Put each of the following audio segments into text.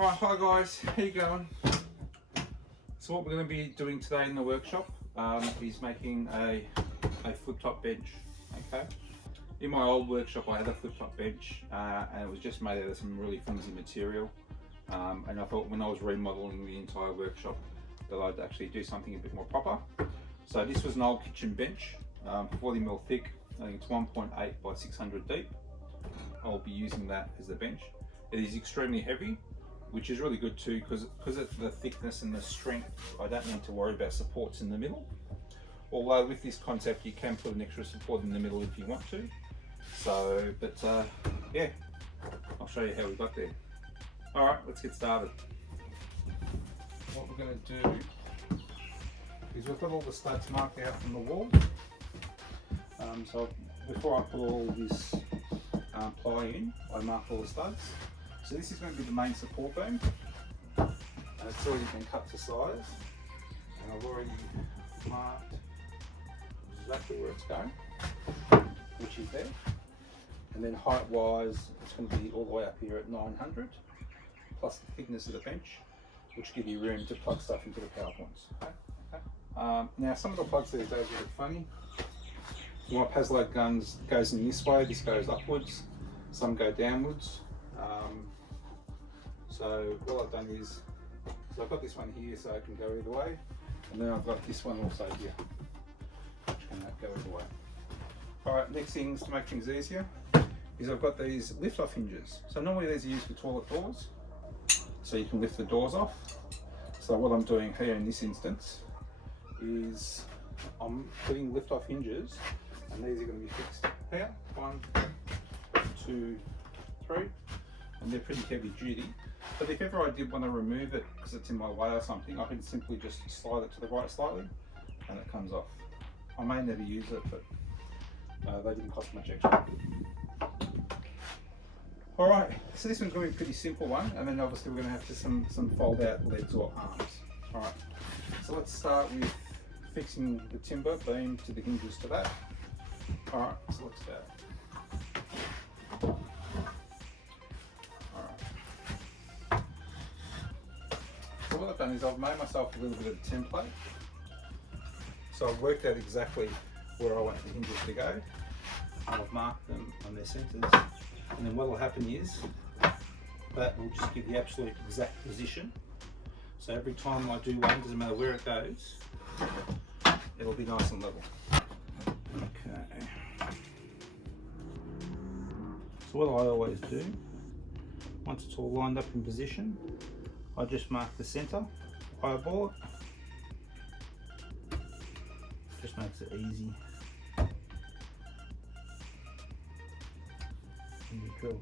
Hi guys, how you going? So what we're going to be doing today in the workshop is making a flip top bench. Okay. In my old workshop I had a flip top bench and it was just made out of some really flimsy material, and I thought when I was remodeling the entire workshop that I'd actually do something a bit more proper. So this was an old kitchen bench, 40mm thick. I think it's 1.8 by 600 deep. I'll be using that as the bench. It is extremely heavy, which is really good too, because of the thickness and the strength, I don't need to worry about supports in the middle. Although with this concept you can put an extra support in the middle if you want to. So, but yeah, I'll show you how we got there. Alright, let's get started. What we're going to do is we've got all the studs marked out from the wall. So before I put all this ply in, I marked all the studs. So this is going to be the main support beam. It's already been cut to size, and I've already marked exactly where it's going, which is there. And then height wise, it's going to be all the way up here at 900, plus the thickness of the bench, which give you room to plug stuff into the power points. Okay. Now some of the plugs these days are a bit funny. My Paslode guns goes in this way, this goes upwards, some go downwards. So what I've done is, so I've got this one here so I can go either way, and then I've got this one also here, which can go either way. Alright, next things to make things easier is I've got these lift off hinges. So normally these are used for toilet doors, so you can lift the doors off. So what I'm doing here in this instance is I'm putting lift off hinges, and these are going to be fixed here, 1, 2, 3, and they're pretty heavy duty. But if ever I did want to remove it because it's in my way or something, I can simply just slide it to the right slightly and it comes off. I may never use it, but they didn't cost much extra. Alright, so this one's going to be a pretty simple one, and then obviously we're going to have some fold out legs or arms. Alright, so let's start with fixing the timber beam to the hinges to that. Alright, so let's go. So what I've done is I've made myself a little bit of a template. So I've worked out exactly where I want the hinges to go, and I've marked them on their centres, and then what will happen is that will just give the absolute exact position. So every time I do one, doesn't matter where it goes, it'll be nice and level. Okay. So what I always do, once it's all lined up in position, I just mark the centre, eyeball it, just makes it easy. And you drill.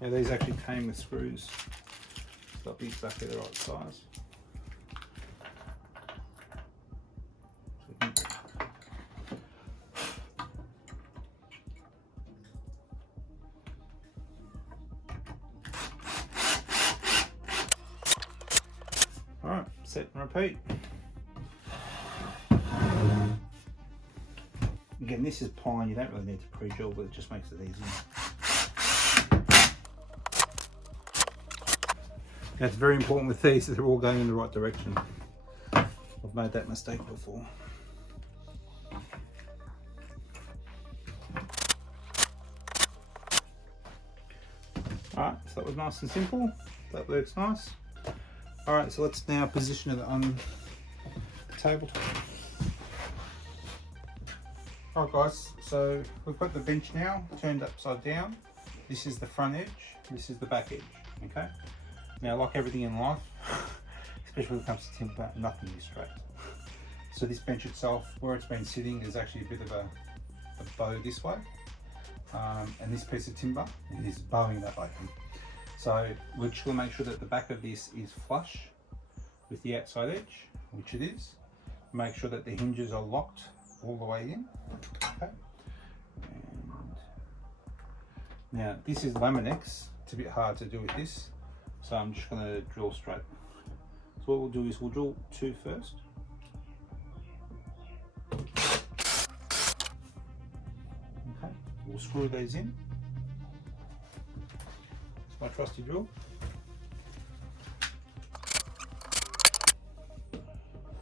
Now these actually came with screws, so they'll be exactly the right size. Alright, set and repeat. Again, this is pine, you don't really need to pre-drill, but it just makes it easier. Now, it's very important with these that they're all going in the right direction. I've made that mistake before. Alright, so that was nice and simple. That works nice. Alright, so let's now position it on the tabletop. Alright guys, so we've got the bench now turned upside down. This is the front edge, this is the back edge, okay? Now like everything in life, especially when it comes to timber, nothing is straight. So this bench itself, where it's been sitting, is actually a bit of a bow this way. And this piece of timber is bowing that way. So we're just going to make sure that the back of this is flush with the outside edge, which it is. Make sure that the hinges are locked all the way in. Okay. And now this is Laminex. It's a bit hard to do with this, so I'm just going to drill straight. So what we'll do is we'll drill 2 first. screw these in. It's my trusty drill.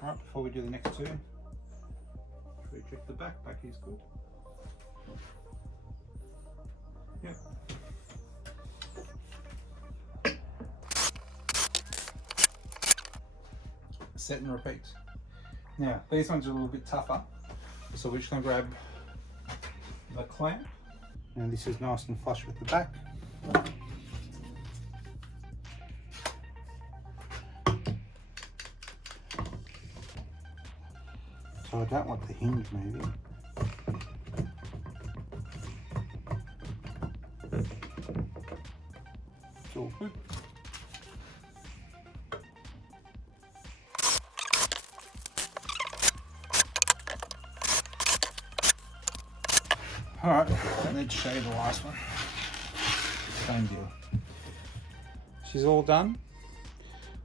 Alright, before we do the next two, recheck the back. Back is good. Yep. Set and repeat. Now, these ones are a little bit tougher, so we're just going to grab the clamp. Now this is nice and flush with the back. So I don't want the hinge moving. It's all good. Alright, I need to show you the last one. Same deal. She's all done.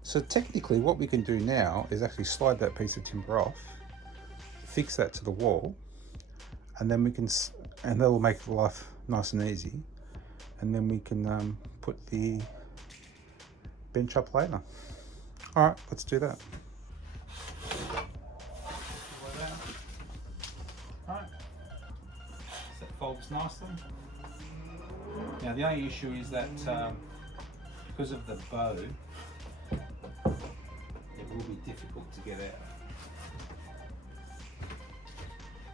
So technically what we can do now is actually slide that piece of timber off, fix that to the wall, and then we can, and that'll make life nice and easy, and then we can put the bench up later. Alright, let's do that. Alright. Folds nicely. Now the only issue is that because of the bow, it will be difficult to get out,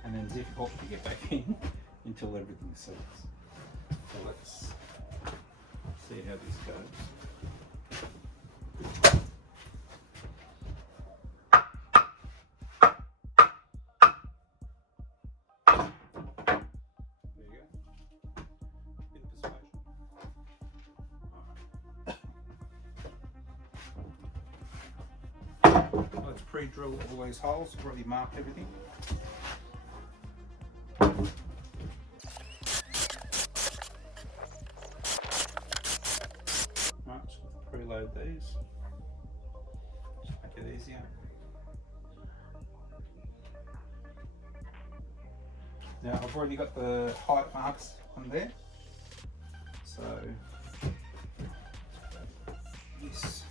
and then difficult to get back in until everything settles. So let's see how this goes. Let's pre-drill all these holes. I've already marked everything. Right, just preload these. Just make it easier. Now I've already got the height marks on there. So this.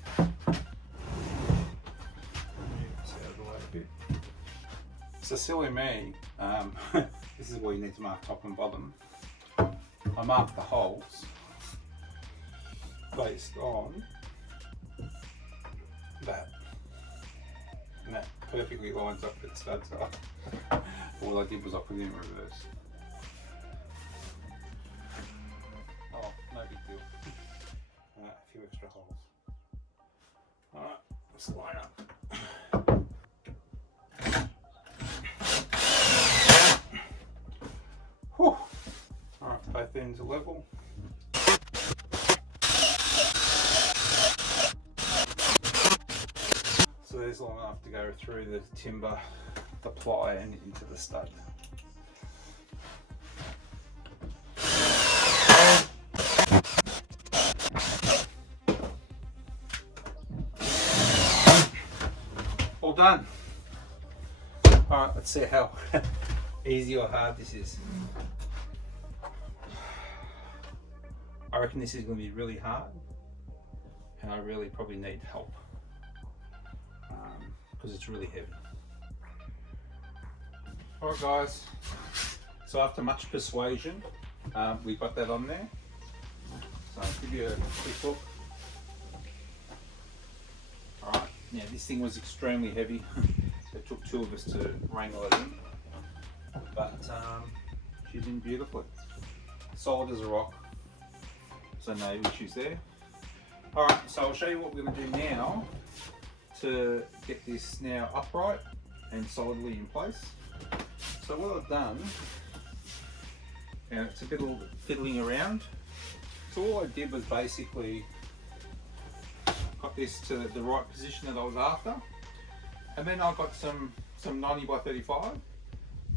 So silly me, this is where you need to mark top and bottom. I marked the holes based on that, and that perfectly lines up with the studs are. All I did was I put it in reverse. Oh, no big deal. A few extra holes. Alright, let's line up. Alright, both ends are level. So there's long enough to go through the timber, the ply and into the stud. All done. Alright, let's see how easy or hard this is. I reckon this is going to be really hard, and I really probably need help because it's really heavy. Alright guys, so after much persuasion we got that on there. So I'll give you a quick look. Alright, now this thing was extremely heavy. It took two of us to wrangle it in, but she's in beautifully. Solid as a rock, so no issues there. Alright, so I'll show you what we're going to do now to get this now upright and solidly in place. So what I've done, it's a bit of fiddling around. So all I did was basically got this to the right position that I was after, and then I got some 90 by 35,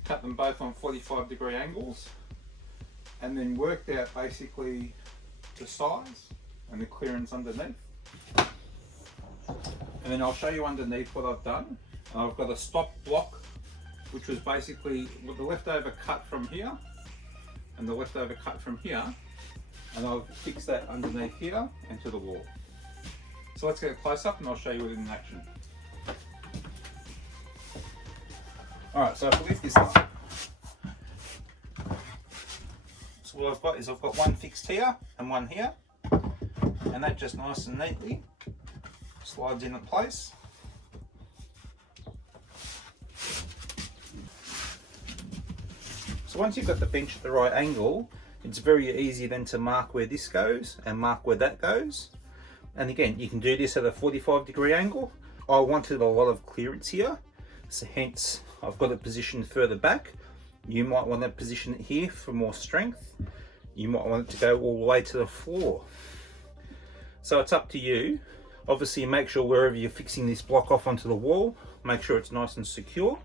cut them both on 45-degree angles, and then worked out basically the size and the clearance underneath. And then I'll show you underneath what I've done. I've got a stop block, which was basically the leftover cut from here, and the leftover cut from here, and I'll fix that underneath here and to the wall. So let's get a close up and I'll show you it in action. Alright, so if we lift this up, so what I've got is I've got one fixed here and one here, and that just nice and neatly slides into place. So once you've got the bench at the right angle, it's very easy then to mark where this goes and mark where that goes. And again, you can do this at a 45-degree angle. I wanted a lot of clearance here, so hence I've got it positioned further back. You might want to position it here for more strength. You might want it to go all the way to the floor. So it's up to you. Obviously make sure wherever you're fixing this block off onto the wall, make sure it's nice and secure.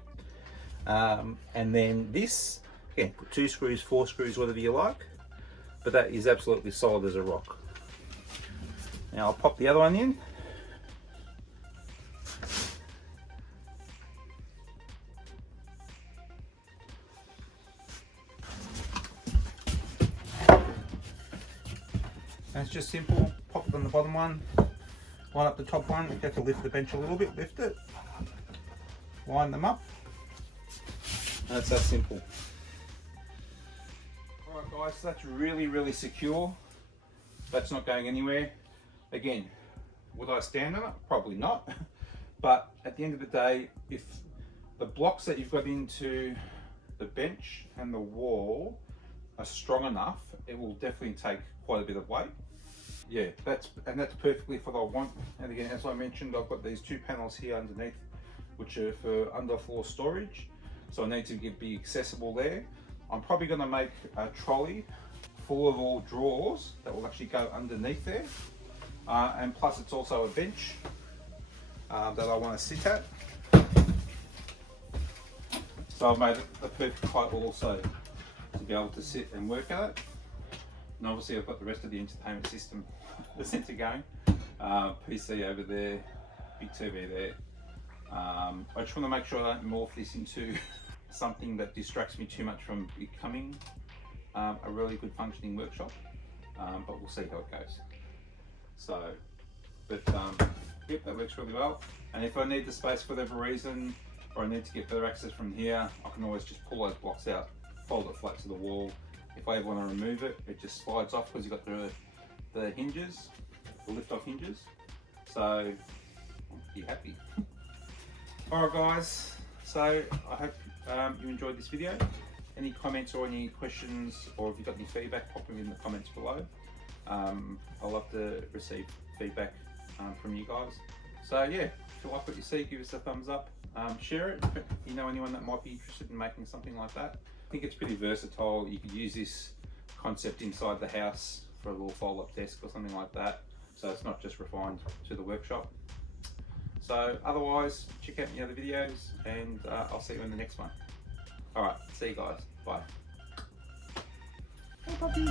And then this, again, put 2 screws, 4 screws, whatever you like, but that is absolutely solid as a rock. Now I'll pop the other one in. And it's just simple, pop it on the bottom one, line up the top one. You have to lift the bench a little bit, lift it, line them up, and it's that simple. Alright guys, so that's really secure. That's not going anywhere. Again, would I stand on it? Probably not. But at the end of the day, if the blocks that you've got into the bench and the wall are strong enough, it will definitely take quite a bit of weight. Yeah, that's perfectly what I want. And again, as I mentioned, I've got these 2 panels here underneath, which are for underfloor storage. So I need to be accessible there. I'm probably going to make a trolley full of all drawers that will actually go underneath there. And plus it's also a bench that I want to sit at. So I've made it the perfect height also to be able to sit and work at it. And obviously I've got the rest of the entertainment system, the centre going. PC over there, big TV there. I just want to make sure I don't morph this into something that distracts me too much from becoming a really good functioning workshop, but we'll see how it goes. So, but yep, that works really well. And if I need the space for whatever reason, or I need to get better access from here, I can always just pull those blocks out, fold it flat to the wall. If I ever want to remove it, it just slides off because you've got the hinges, the lift-off hinges. So, be happy. Alright guys, so I hope you enjoyed this video. Any comments or any questions, or if you've got any feedback, pop them in the comments below. I love to receive feedback from you guys. So yeah, if you like what you see, give us a thumbs up. Share it if you know anyone that might be interested in making something like that. I think it's pretty versatile. You could use this concept inside the house for a little fold-up desk or something like that. So it's not just refined to the workshop. So otherwise, check out my other videos, and I'll see you in the next one. Alright, see you guys. Bye. Hey, puppy.